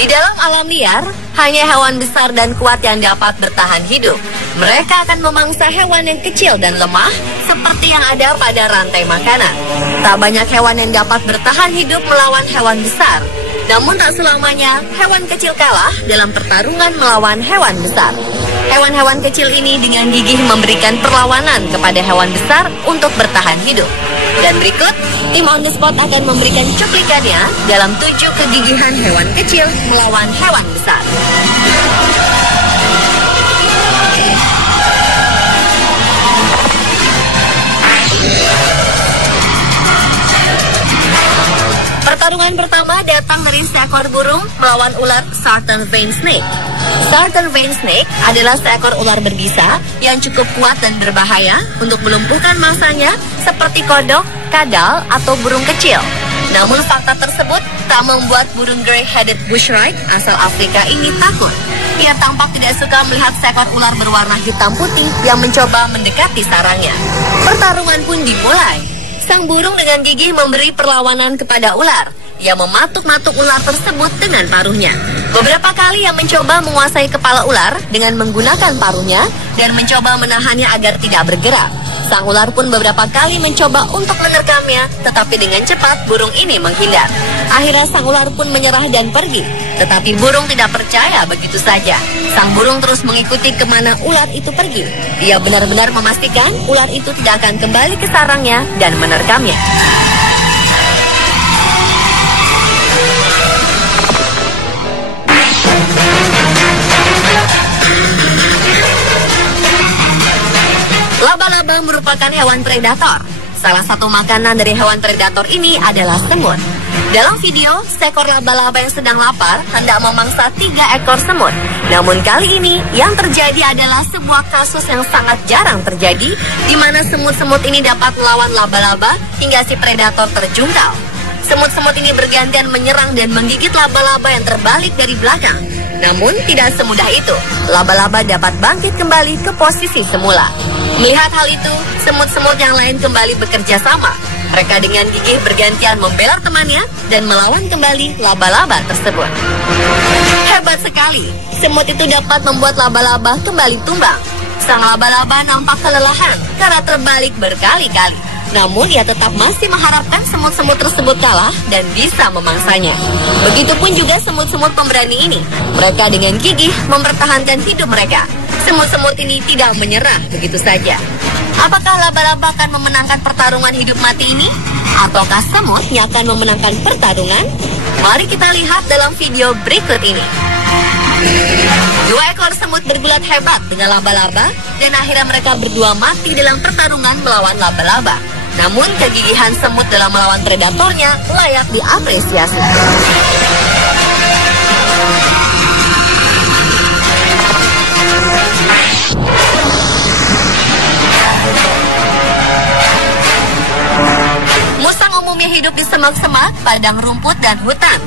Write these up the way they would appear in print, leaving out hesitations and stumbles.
Di dalam alam liar, hanya hewan besar dan kuat yang dapat bertahan hidup. Mereka akan memangsa hewan yang kecil dan lemah, seperti yang ada pada rantai makanan. Tak banyak hewan yang dapat bertahan hidup melawan hewan besar. Namun tak selamanya hewan kecil kalah dalam pertarungan melawan hewan besar. Hewan-hewan kecil ini dengan gigih memberikan perlawanan kepada hewan besar untuk bertahan hidup. Dan berikut, tim On The Spot akan memberikan cuplikannya dalam 7 kegigihan hewan kecil melawan hewan besar. Pertarungan pertama datang dari seekor burung melawan ular Southern Vein Snake. Southern Vein Snake adalah seekor ular berbisa yang cukup kuat dan berbahaya untuk melumpuhkan mangsanya seperti kodok, kadal, atau burung kecil. Namun fakta tersebut tak membuat burung Grey-headed Bushrike asal Afrika ini takut. Ia tampak tidak suka melihat seekor ular berwarna hitam putih yang mencoba mendekati sarangnya. Pertarungan pun dimulai. Sang burung dengan gigih memberi perlawanan kepada ular. Ia mematuk-matuk ular tersebut dengan paruhnya. Beberapa kali ia mencoba menguasai kepala ular dengan menggunakan paruhnya dan mencoba menahannya agar tidak bergerak. Sang ular pun beberapa kali mencoba untuk menerkamnya, tetapi dengan cepat burung ini menghindar. Akhirnya sang ular pun menyerah dan pergi. Tetapi burung tidak percaya begitu saja. Sang burung terus mengikuti kemana ular itu pergi. Ia benar-benar memastikan ular itu tidak akan kembali ke sarangnya dan menerkamnya. Laba-laba merupakan hewan predator. Salah satu makanan dari hewan predator ini adalah semut. Dalam video, seekor laba-laba yang sedang lapar hendak memangsa 3 ekor semut. Namun kali ini, yang terjadi adalah sebuah kasus yang sangat jarang terjadi, di mana semut-semut ini dapat melawan laba-laba hingga si predator terjungkal. Semut-semut ini bergantian menyerang dan menggigit laba-laba yang terbalik dari belakang. Namun tidak semudah itu, laba-laba dapat bangkit kembali ke posisi semula. Melihat hal itu, semut-semut yang lain kembali bekerja sama. Mereka dengan gigih bergantian membela temannya dan melawan kembali laba-laba tersebut. Hebat sekali, semut itu dapat membuat laba-laba kembali tumbang. Sang laba-laba nampak kelelahan karena terbalik berkali-kali. Namun ia tetap masih mengharapkan semut-semut tersebut kalah dan bisa memangsanya. Begitupun juga semut-semut pemberani ini. Mereka dengan gigih mempertahankan hidup mereka. Semut-semut ini tidak menyerah begitu saja. Apakah laba-laba akan memenangkan pertarungan hidup mati ini? Ataukah semut yang akan memenangkan pertarungan? Mari kita lihat dalam video berikut ini. 2 ekor semut bergulat hebat dengan laba-laba dan akhirnya mereka berdua mati dalam pertarungan melawan laba-laba. Namun kegigihan semut dalam melawan predatornya layak diapresiasi. Musang umumnya hidup di semak-semak, padang rumput, dan hutan.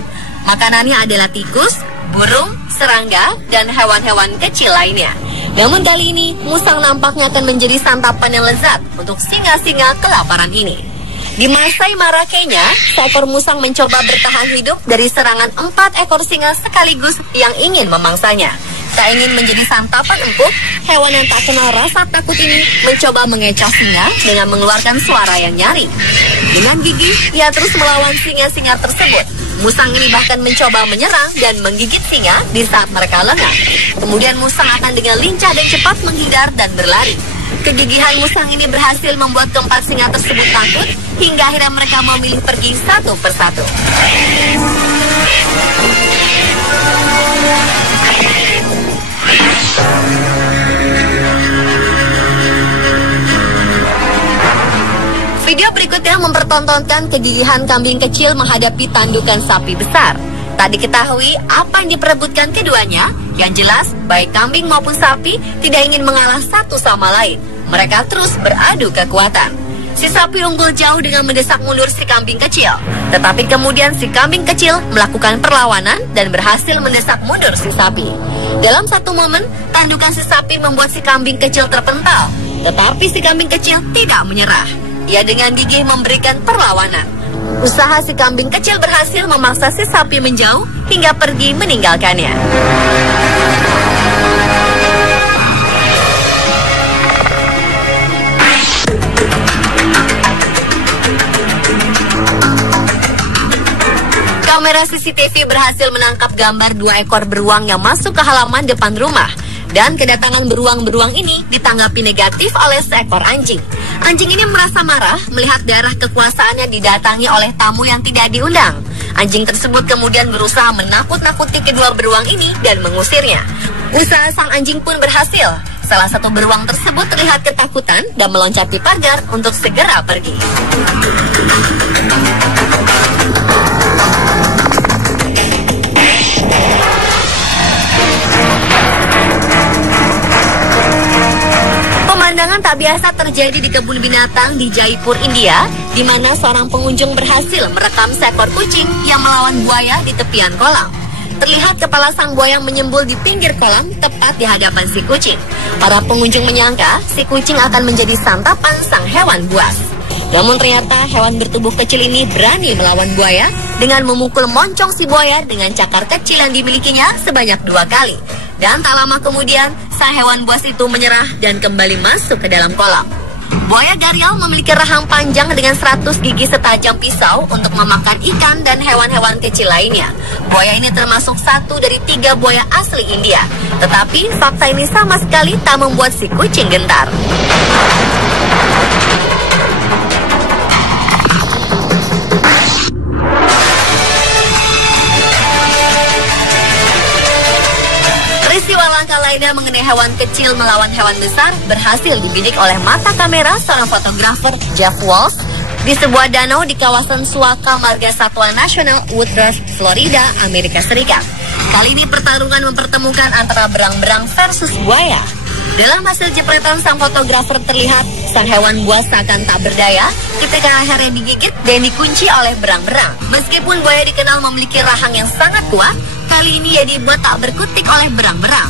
Makanannya adalah tikus, burung, serangga, dan hewan-hewan kecil lainnya. Namun kali ini, musang nampaknya akan menjadi santapan yang lezat untuk singa-singa kelaparan ini. Di Masai Mara, Kenya, seekor musang mencoba bertahan hidup dari serangan 4 ekor singa sekaligus yang ingin memangsanya. Tak ingin menjadi santapan empuk, hewan yang tak kenal rasa takut ini mencoba mengecoh singa dengan mengeluarkan suara yang nyaring. Dengan gigih, ia terus melawan singa-singa tersebut. Musang ini bahkan mencoba menyerang dan menggigit singa di saat mereka lengah. Kemudian musang akan dengan lincah dan cepat menghindar dan berlari. Kegigihan musang ini berhasil membuat keempat singa tersebut takut, hingga akhirnya mereka memilih pergi satu persatu. Video berikutnya mempertontonkan kegigihan kambing kecil menghadapi tandukan sapi besar. Tak diketahui apa yang diperebutkan keduanya. Yang jelas, baik kambing maupun sapi tidak ingin mengalah satu sama lain. Mereka terus beradu kekuatan. Si sapi unggul jauh dengan mendesak mundur si kambing kecil. Tetapi kemudian si kambing kecil melakukan perlawanan dan berhasil mendesak mundur si sapi. Dalam satu momen, tandukan si sapi membuat si kambing kecil terpental. Tetapi si kambing kecil tidak menyerah. Ia dengan gigih memberikan perlawanan. Usaha si kambing kecil berhasil memaksa si sapi menjauh hingga pergi meninggalkannya. Kamera CCTV berhasil menangkap gambar 2 ekor beruang yang masuk ke halaman depan rumah. Dan kedatangan beruang-beruang ini ditanggapi negatif oleh seekor anjing. Anjing ini merasa marah melihat daerah kekuasaannya didatangi oleh tamu yang tidak diundang. Anjing tersebut kemudian berusaha menakut-nakuti kedua beruang ini dan mengusirnya. Usaha sang anjing pun berhasil. Salah satu beruang tersebut terlihat ketakutan dan meloncati pagar untuk segera pergi. Pemandangan tak biasa terjadi di kebun binatang di Jaipur, India, di mana seorang pengunjung berhasil merekam seekor kucing yang melawan buaya di tepian kolam. Terlihat kepala sang buaya menyembul di pinggir kolam tepat di hadapan si kucing. Para pengunjung menyangka si kucing akan menjadi santapan sang hewan buas. Namun ternyata hewan bertubuh kecil ini berani melawan buaya dengan memukul moncong si buaya dengan cakar kecil yang dimilikinya sebanyak 2 kali. Dan tak lama kemudian, sang hewan buas itu menyerah dan kembali masuk ke dalam kolam. Buaya Gharial memiliki rahang panjang dengan 100 gigi setajam pisau untuk memakan ikan dan hewan-hewan kecil lainnya. Buaya ini termasuk satu dari 3 buaya asli India. Tetapi fakta ini sama sekali tak membuat si kucing gentar. Peristiwa langka lainnya mengenai hewan kecil melawan hewan besar berhasil dibidik oleh mata kamera seorang fotografer Jeff Walsh di sebuah danau di kawasan Suaka Marga Satwa Nasional Woodruff, Florida, Amerika Serikat. Kali ini pertarungan mempertemukan antara berang-berang versus buaya. Dalam hasil jepretan sang fotografer terlihat sang hewan buas seakan tak berdaya ketika akhirnya digigit dan dikunci oleh berang-berang. Meskipun buaya dikenal memiliki rahang yang sangat kuat, kali ini ia dibuat tak berkutik oleh berang-berang.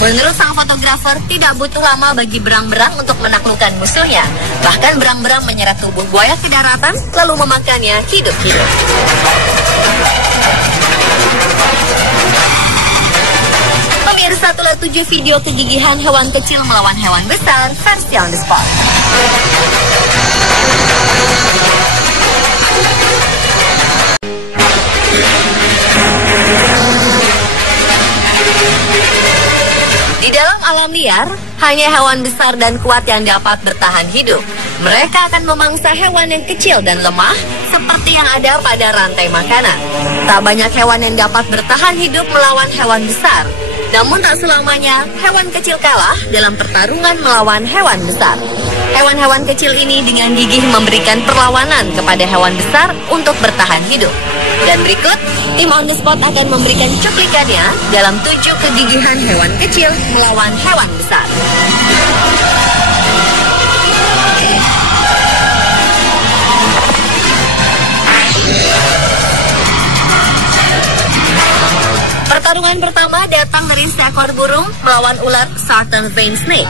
Menurut sang fotografer, tidak butuh lama bagi berang-berang untuk menaklukkan musuhnya. Bahkan berang-berang menyeret tubuh buaya ke daratan lalu memakannya hidup-hidup. Pemirsa, itulah 7 video kegigihan hewan kecil melawan hewan besar versi On The Spot. Di dalam alam liar, hanya hewan besar dan kuat yang dapat bertahan hidup. Mereka akan memangsa hewan yang kecil dan lemah seperti yang ada pada rantai makanan. Tak banyak hewan yang dapat bertahan hidup melawan hewan besar. Namun tak selamanya hewan kecil kalah dalam pertarungan melawan hewan besar. Hewan-hewan kecil ini dengan gigih memberikan perlawanan kepada hewan besar untuk bertahan hidup. Dan berikut, tim On The Spot akan memberikan cuplikannya dalam 7 kegigihan hewan kecil melawan hewan besar. Pertarungan pertama datang dari seekor burung melawan ular Southern Vein Snake.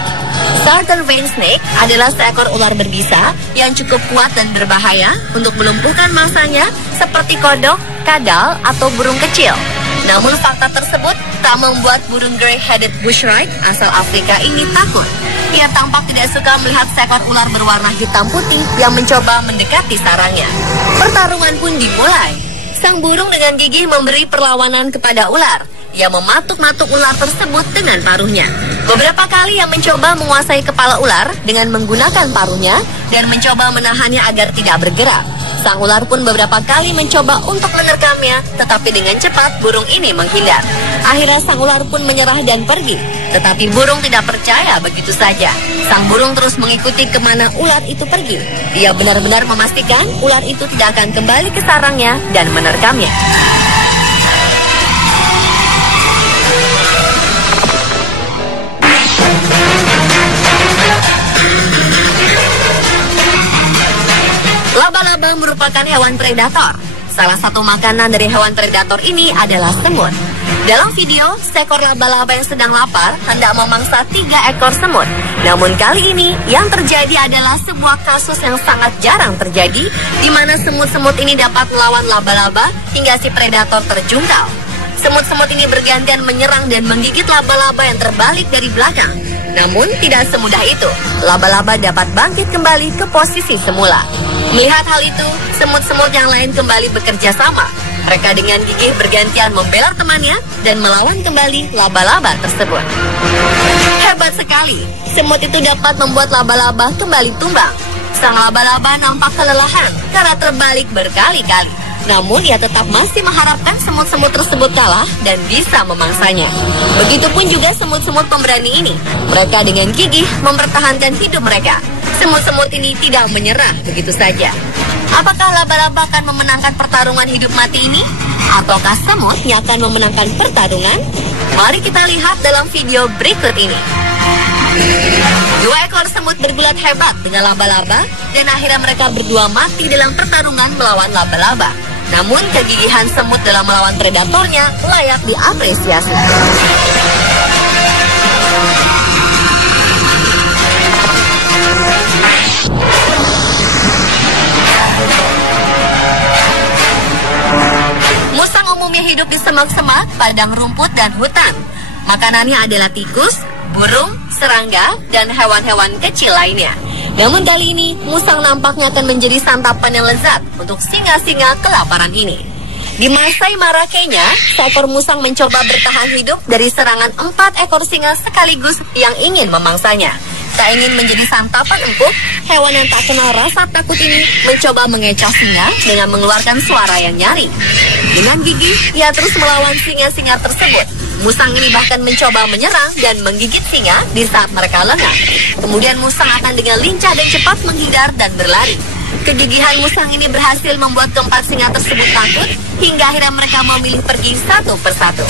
Southern Vein Snake adalah seekor ular berbisa yang cukup kuat dan berbahaya untuk melumpuhkan mangsanya seperti kodok, kadal, atau burung kecil. Namun fakta tersebut tak membuat burung Grey-headed Bushrike asal Afrika ini takut. Ia tampak tidak suka melihat seekor ular berwarna hitam putih yang mencoba mendekati sarangnya. Pertarungan pun dimulai. Sang burung dengan gigih memberi perlawanan kepada ular. Ia mematuk-matuk ular tersebut dengan paruhnya. Beberapa kali ia mencoba menguasai kepala ular dengan menggunakan paruhnya dan mencoba menahannya agar tidak bergerak. Sang ular pun beberapa kali mencoba untuk menerkamnya, tetapi dengan cepat burung ini menghindar. Akhirnya sang ular pun menyerah dan pergi. Tetapi burung tidak percaya begitu saja. Sang burung terus mengikuti kemana ular itu pergi. Ia benar-benar memastikan ular itu tidak akan kembali ke sarangnya dan menerkamnya. Laba-laba merupakan hewan predator. Salah satu makanan dari hewan predator ini adalah semut. Dalam video, seekor laba-laba yang sedang lapar hendak memangsa 3 ekor semut. Namun kali ini, yang terjadi adalah sebuah kasus yang sangat jarang terjadi, di mana semut-semut ini dapat melawan laba-laba hingga si predator terjungkal. Semut-semut ini bergantian menyerang dan menggigit laba-laba yang terbalik dari belakang. Namun tidak semudah itu, laba-laba dapat bangkit kembali ke posisi semula. Melihat hal itu, semut-semut yang lain kembali bekerja sama. Mereka dengan gigih bergantian membela temannya dan melawan kembali laba-laba tersebut. Hebat sekali, semut itu dapat membuat laba-laba kembali tumbang. Sang laba-laba nampak kelelahan karena terbalik berkali-kali. Namun ia tetap masih mengharapkan semut-semut tersebut kalah dan bisa memangsanya. Begitupun juga semut-semut pemberani ini. Mereka dengan gigih mempertahankan hidup mereka. Semut-semut ini tidak menyerah begitu saja. Apakah laba-laba akan memenangkan pertarungan hidup mati ini? Ataukah semut yang akan memenangkan pertarungan? Mari kita lihat dalam video berikut ini. 2 ekor semut bergulat hebat dengan laba-laba dan akhirnya mereka berdua mati dalam pertarungan melawan laba-laba. Namun kegigihan semut dalam melawan predatornya layak diapresiasi. Musang umumnya hidup di semak-semak, padang rumput, dan hutan. Makanannya adalah tikus, burung, serangga, dan hewan-hewan kecil lainnya. Namun kali ini, musang nampaknya akan menjadi santapan yang lezat untuk singa-singa kelaparan ini. Di Masai Mara, Kenya, seekor musang mencoba bertahan hidup dari serangan 4 ekor singa sekaligus yang ingin memangsanya. Tak ingin menjadi santapan empuk, hewan yang tak kenal rasa takut ini mencoba mengecoh singa dengan mengeluarkan suara yang nyaring. Dengan gigih, ia terus melawan singa-singa tersebut. Musang ini bahkan mencoba menyerang dan menggigit singa di saat mereka lengah. Kemudian musang akan dengan lincah dan cepat menghindar dan berlari. Kegigihan musang ini berhasil membuat keempat singa tersebut takut, hingga akhirnya mereka memilih pergi satu persatu.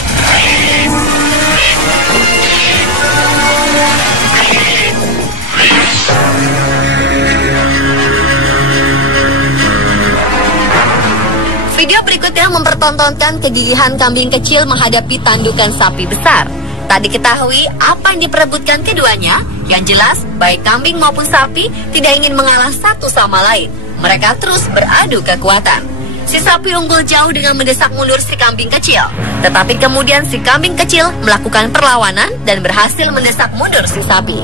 Video berikutnya mempertontonkan kegigihan kambing kecil menghadapi tandukan sapi besar. Tak diketahui apa yang diperebutkan keduanya. Yang jelas, baik kambing maupun sapi tidak ingin mengalah satu sama lain. Mereka terus beradu kekuatan. Si sapi unggul jauh dengan mendesak mundur si kambing kecil. Tetapi kemudian si kambing kecil melakukan perlawanan dan berhasil mendesak mundur si sapi.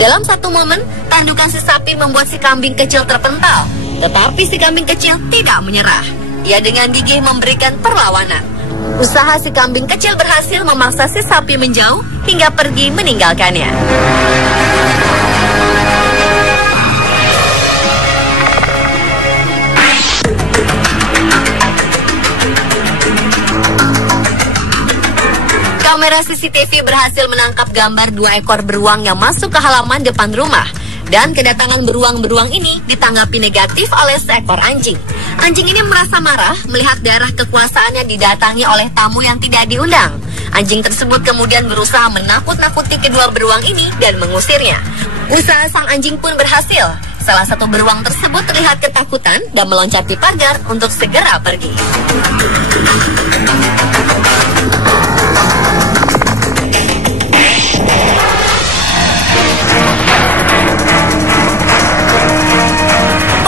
Dalam satu momen, tandukan si sapi membuat si kambing kecil terpental. Tetapi si kambing kecil tidak menyerah. Ia dengan gigih memberikan perlawanan. Usaha si kambing kecil berhasil memaksa si sapi menjauh hingga pergi meninggalkannya. Kamera CCTV berhasil menangkap gambar 2 ekor beruang yang masuk ke halaman depan rumah. Dan kedatangan beruang-beruang ini ditanggapi negatif oleh seekor anjing. Anjing ini merasa marah melihat daerah kekuasaannya didatangi oleh tamu yang tidak diundang. Anjing tersebut kemudian berusaha menakut-nakuti kedua beruang ini dan mengusirnya. Usaha sang anjing pun berhasil. Salah satu beruang tersebut terlihat ketakutan dan meloncati pagar untuk segera pergi.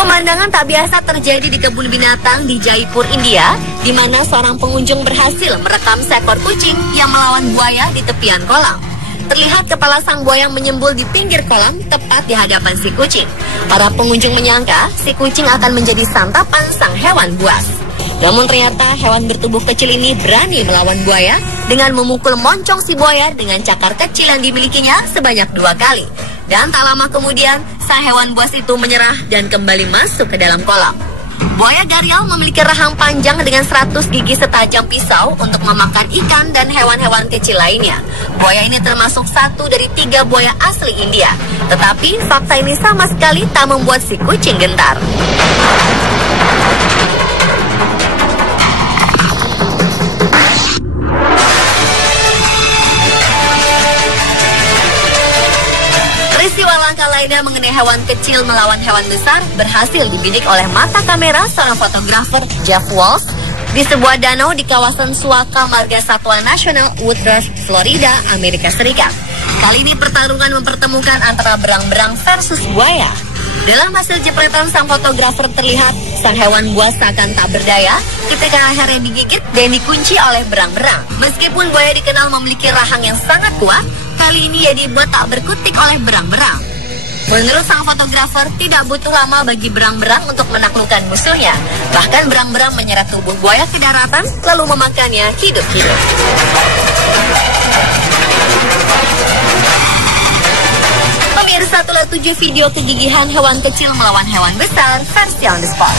Pemandangan tak biasa terjadi di kebun binatang di Jaipur, India, di mana seorang pengunjung berhasil merekam seekor kucing yang melawan buaya di tepian kolam. Terlihat kepala sang buaya menyembul di pinggir kolam tepat di hadapan si kucing. Para pengunjung menyangka si kucing akan menjadi santapan sang hewan buas. Namun ternyata hewan bertubuh kecil ini berani melawan buaya dengan memukul moncong si buaya dengan cakar kecil yang dimilikinya sebanyak 2 kali. Dan tak lama kemudian, sang hewan buas itu menyerah dan kembali masuk ke dalam kolam. Buaya Gharial memiliki rahang panjang dengan 100 gigi setajam pisau untuk memakan ikan dan hewan-hewan kecil lainnya. Buaya ini termasuk satu dari 3 buaya asli India. Tetapi fakta ini sama sekali tak membuat si kucing gentar. Peristiwa langka lainnya mengenai hewan kecil melawan hewan besar berhasil dibidik oleh mata kamera seorang fotografer Jeff Walsh di sebuah danau di kawasan Suaka Marga Satwa Nasional Woodruff, Florida, Amerika Serikat. Kali ini pertarungan mempertemukan antara berang-berang versus buaya. Dalam hasil jepretan sang fotografer terlihat sang hewan buas seakan tak berdaya ketika akhirnya digigit dan dikunci oleh berang-berang. Meskipun buaya dikenal memiliki rahang yang sangat kuat, kali ini ia dibuat tak berkutik oleh berang-berang. Menurut sang fotografer, tidak butuh lama bagi berang-berang untuk menaklukkan musuhnya. Bahkan berang-berang menyeret tubuh buaya ke daratan lalu memakannya hidup-hidup. Pemirsa, telah 7 video kegigihan hewan kecil melawan hewan besar versi on the spot.